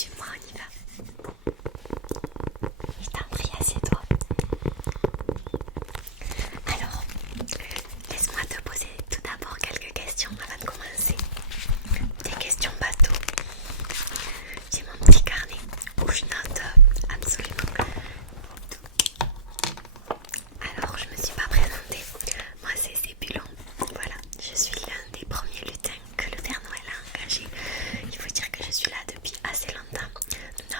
suis-moi, on y va. Je t'en prie, assieds-toi. Alors, laisse-moi te poser tout d'abord quelques questions avant de commencer. Des questions bateau. J'ai mon petit carnet où je note absolument tout. Alors, je me suis pas présentée. Moi, c'est Zébulon. Voilà, je suis l'un des premiers lutins que le Père Noël a engagé. Il faut dire que je suis là depuis assez longtemps. Nous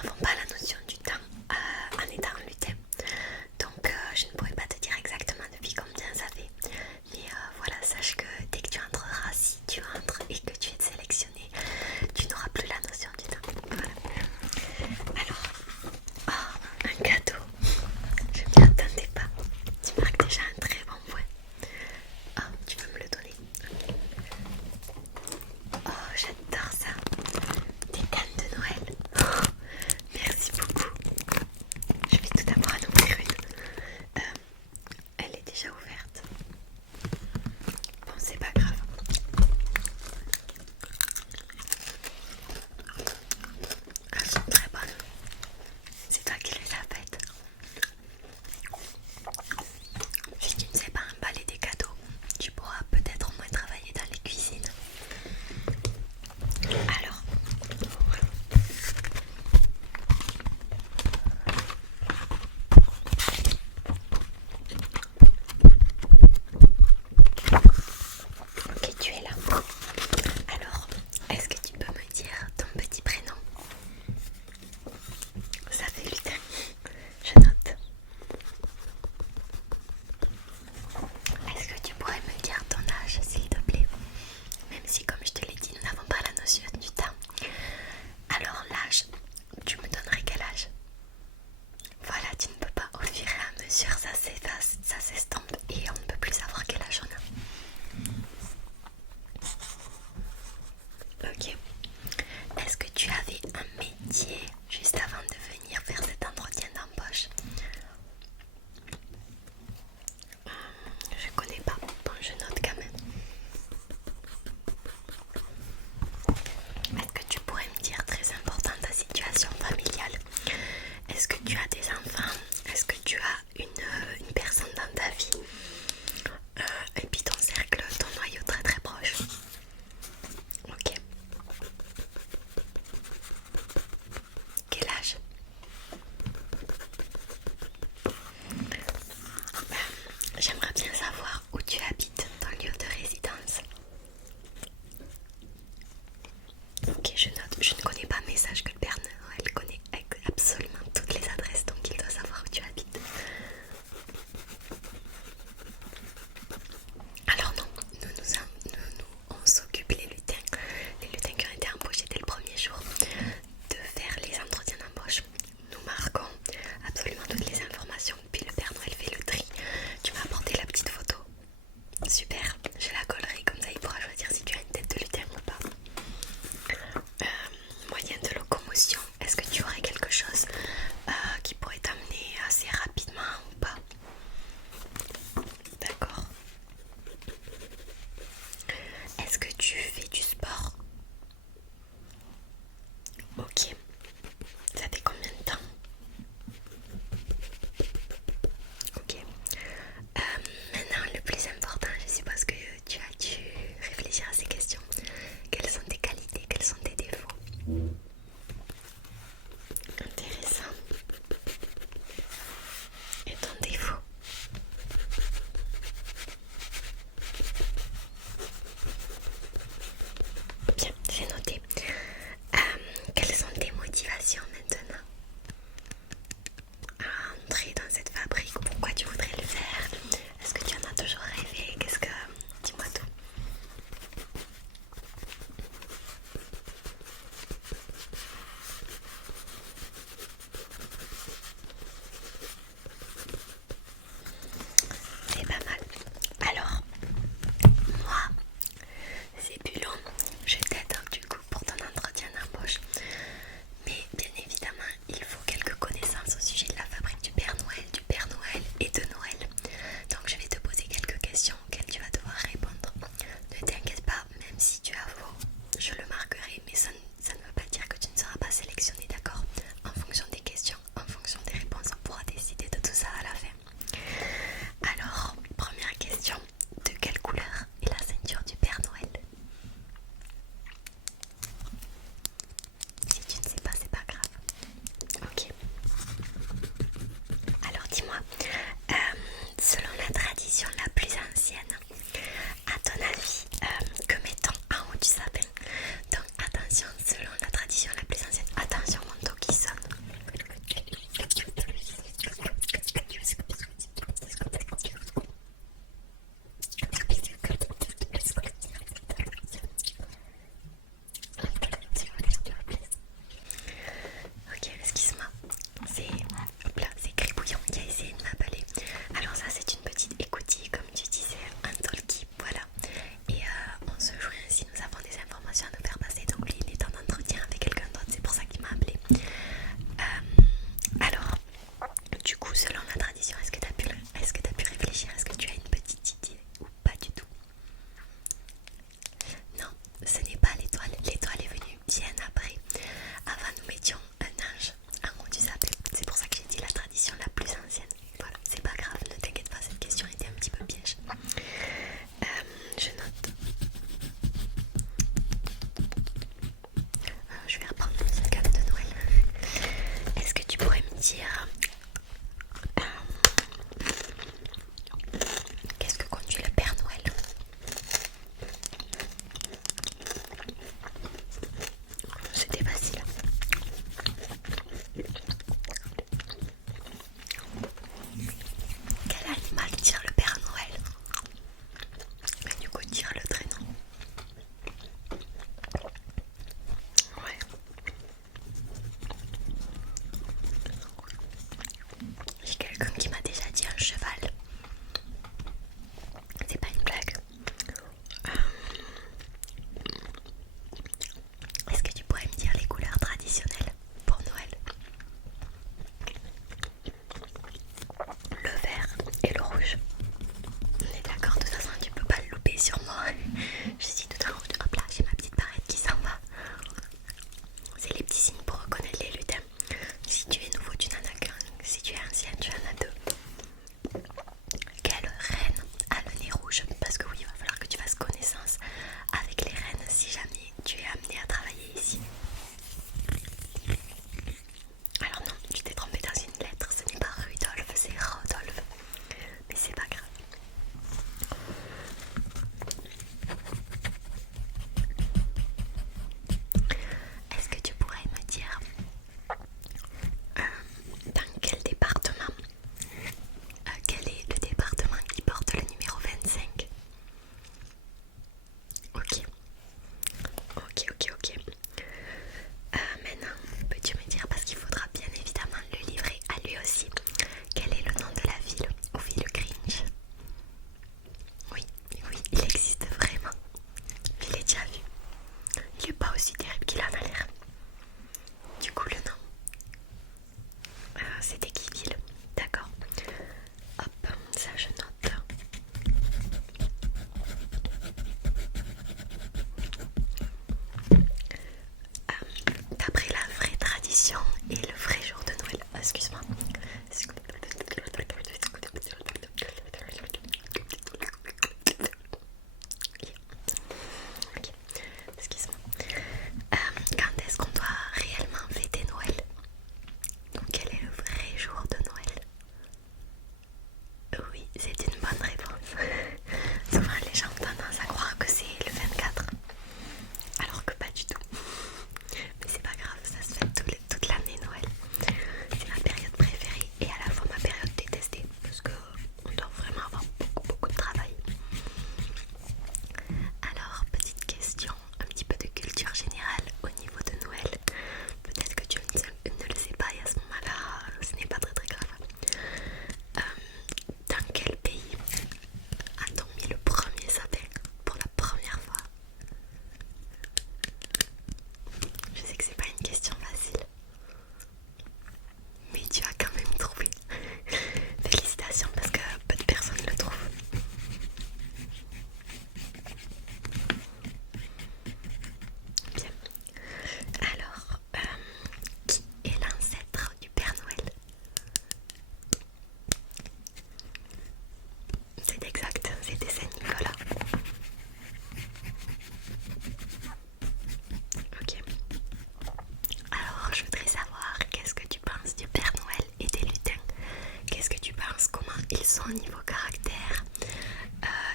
niveau caractère.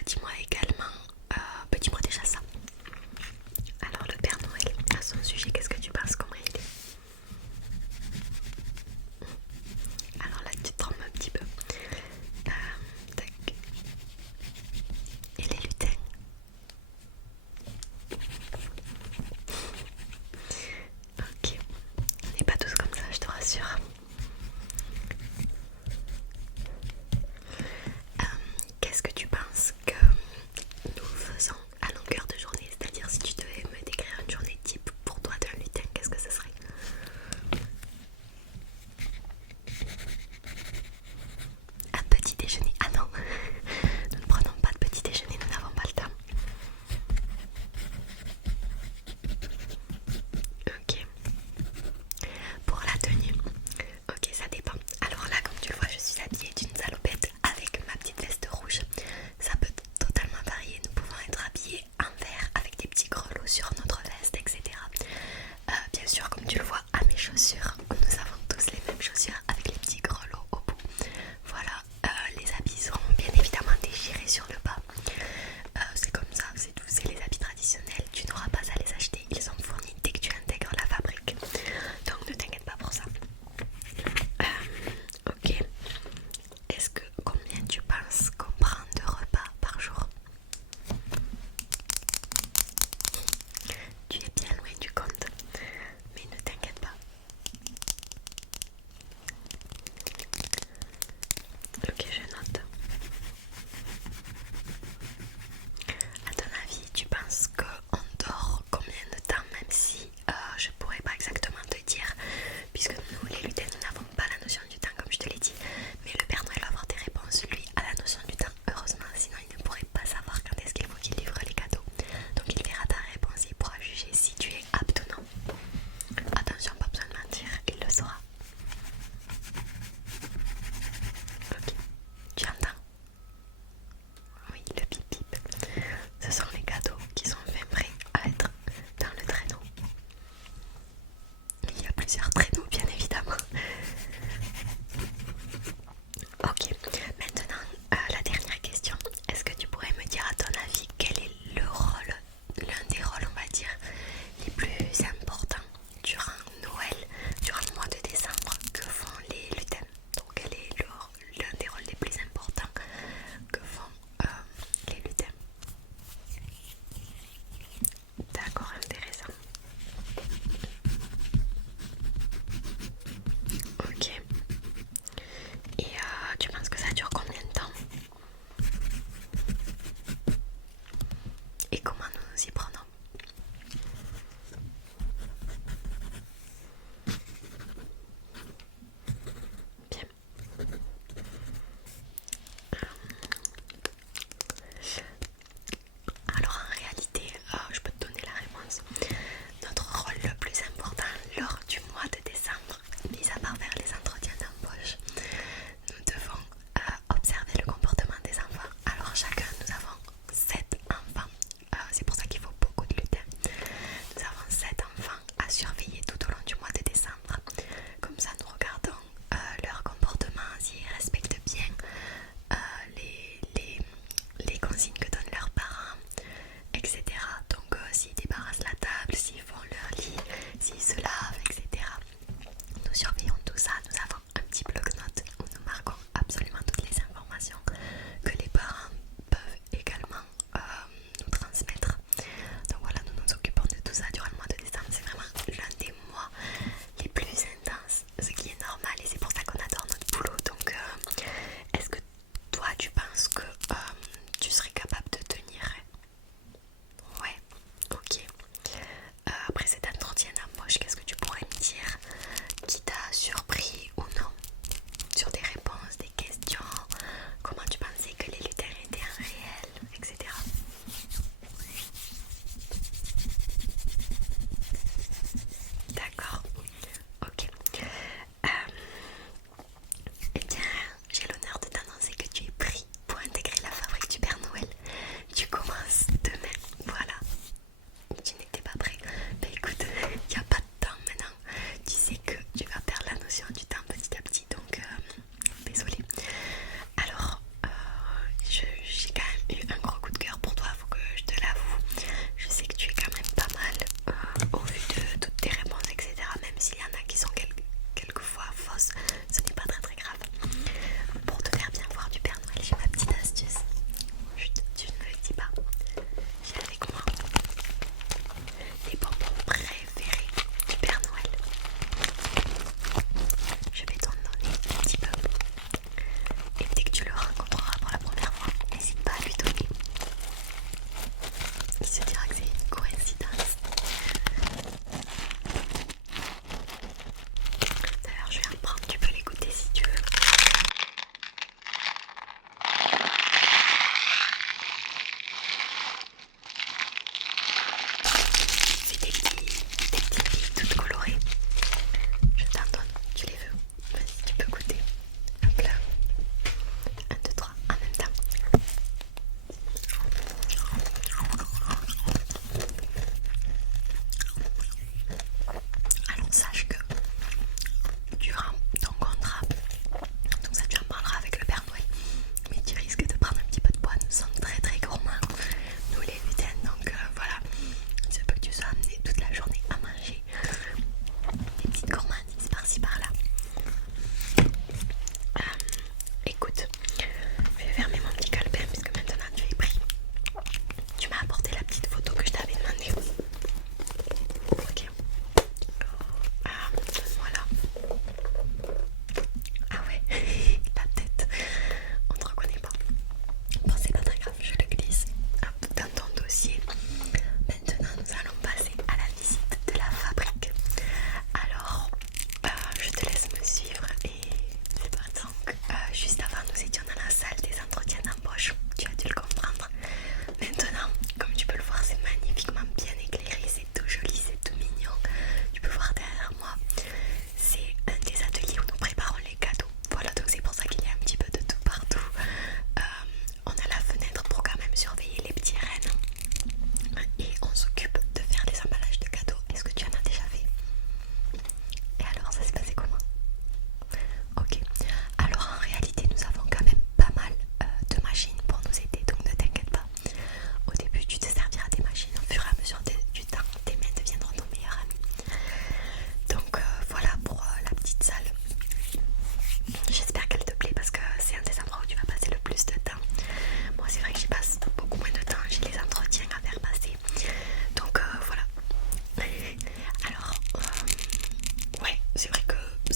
Dis-moi également, dis-moi déjà ça. Alors le Père Noël, à son sujet, qu'est-ce que tu penses, comment il est? Alors là tu te trompes un petit peu. Tac. Et les lutins? Ok, on n'est pas tous comme ça, je te rassure. Qu'est-ce que tu penses que nous faisons à longueur de journée? C'est-à-dire si tu devais me décrire une journée type pour toi d'un lutin, qu'est-ce que ce serait? Un petit déjeuner? Ah non, nous ne prenons pas de petit déjeuner, nous n'avons pas le temps. Ok. Pour la tenue, ok, ça dépend. Alors là, comme tu le vois, je suis habillée d'une salopette avec ma petite veste rouge. Ça peut totalement varier. Nous pouvons être habillés en vert avec des petits grelots sur notre veste, etc. Bien sûr, comme tu le vois, à mes chaussures, nous avons tous les mêmes chaussures avec les petits grelots au bout. Voilà, les habits seront bien évidemment déchirés sur le bas. C'est comme ça, c'est tout, c'est les habits traditionnels. Tu n'auras pas à les acheter, ils sont fournis dès que tu intègres la fabrique. Donc ne t'inquiète pas pour ça. Ok. Est-ce que combien tu penses qu'on prend de repas par jour? Tu es bien loin du compte, mais ne t'inquiète pas. Ok, je note. À ton avis, tu penses qu'on dort combien de temps, même si je pourrais pas exactement te dire, puisque nous les lutins nous n'avons pas la notion du temps comme je te l'ai dit, mais le Père Noël va avoir des réponses lui à la notion du temps, heureusement, sinon il ne pourrait pas savoir quand est-ce qu'il faut qu'il livre les cadeaux. Donc il verra ta réponse et il pourra juger si tu es apte ou non. Attention, pas besoin de mentir, il le saura. Ok, tu entends? Oui, le bip bip. Ce sont les cadeaux qui sont faits prêts à être dans le traîneau. Il y a plusieurs traîneaux, bien évidemment. Ok, maintenant la dernière question. Est-ce que tu pourrais me dire à ton avis quel est le rôle, l'un des rôles, on va dire, les plus importants durant Noël, durant le mois de décembre, que font les lutins? Donc quel est l'un des rôles les plus importants que font les lutins? D'accord, intéressant.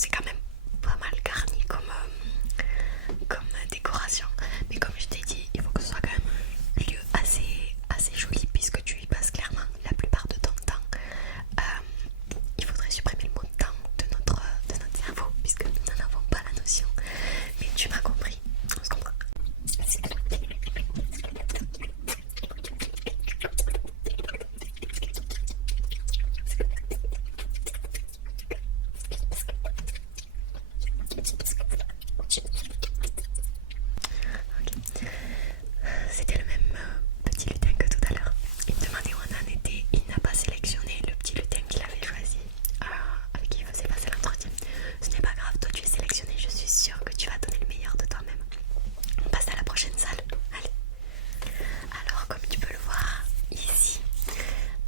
c'est quand même pas mal garni comme décoration. Mais comme je t'ai dit, il faut que ce soit quand même un lieu assez joli puisque tu y passes clairement la plupart de ton temps. Il faudrait supprimer le mot temps de notre cerveau puisque nous n'en avons pas la notion. Mais tu m'as compris, on se comprend. Ok. C'était le même petit lutin que tout à l'heure. Il me demandait où on en était. Il n'a pas sélectionné le petit lutin qu'il avait choisi, avec qui il faisait passer l'entretien. Ce n'est pas grave, toi tu es sélectionné. Je suis sûre que tu vas donner le meilleur de toi-même. On passe à la prochaine salle. Allez. Alors, comme tu peux le voir ici,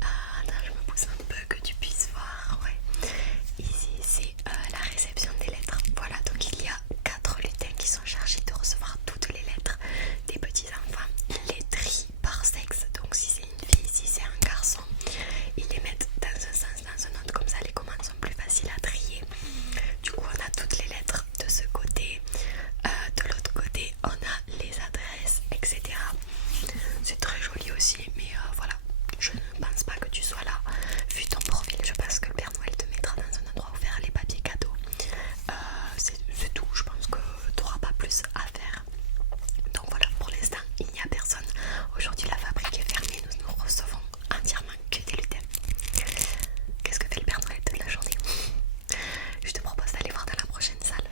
attends, je me pousse un peu que tu puisses voir. Ouais. Ici, c'est la réception des lettres. Voilà, donc il y a 4 lutins qui sont chargés de recevoir toutes les lettres des petits enfants. Ils les trient par sexe. Donc, si c'est une fille, si c'est un garçon, ils les mettent dans un sens, dans un autre. Comme ça, les commandes sont plus faciles à trier. Du coup, on a toutes les lettres de ce côté. De l'autre côté, on a les adresses, etc. C'est très joli aussi, mais voilà, je ne pense pas que tu sois là. Vu ton profil, je pense que le Père Noël te mettra dans un endroit où faire les papiers cadeaux. C'est tout, je pense que tu n'auras pas plus à faire. Donc voilà, pour l'instant, il n'y a personne. Aujourd'hui, la fabrique est fermée, nous ne recevons entièrement que des lutins. Qu'est-ce que fait le Père Noël toute la journée? Je te propose d'aller voir dans la prochaine salle.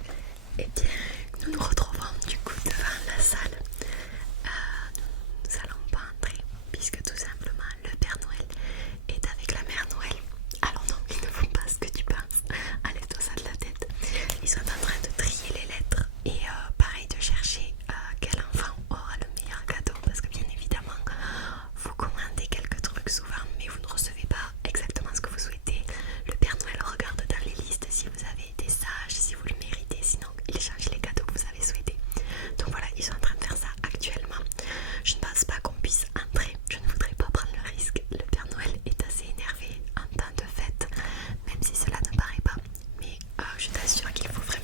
Et bien, nous nous retrouvons du coup devant la salle. Nous n'allons pas entrer puisque tout simplement le Père Noël est avec la Mère Noël. Alors non, ils ne font pas ce que tu penses. Allez-toi ça de la tête. Ils sont en train de trier les lettres et pareil de chercher quel enfant aura le meilleur cadeau parce que bien évidemment vous commandez quelques trucs souvent mais vous ne recevez pas exactement ce que vous souhaitez. Le Père Noël regarde dans les listes si vous avez été sage, si vous le méritez, sinon il change les cadeaux que vous avez souhaités. Donc voilà, ils sont en train de faire ça actuellement. Je ne pense pas qu'on puisse entrer, je ne voudrais pas prendre le risque. Le Père Noël est assez énervé en temps de fête, même si cela ne paraît pas. Mais je t'assure qu'il faut vraiment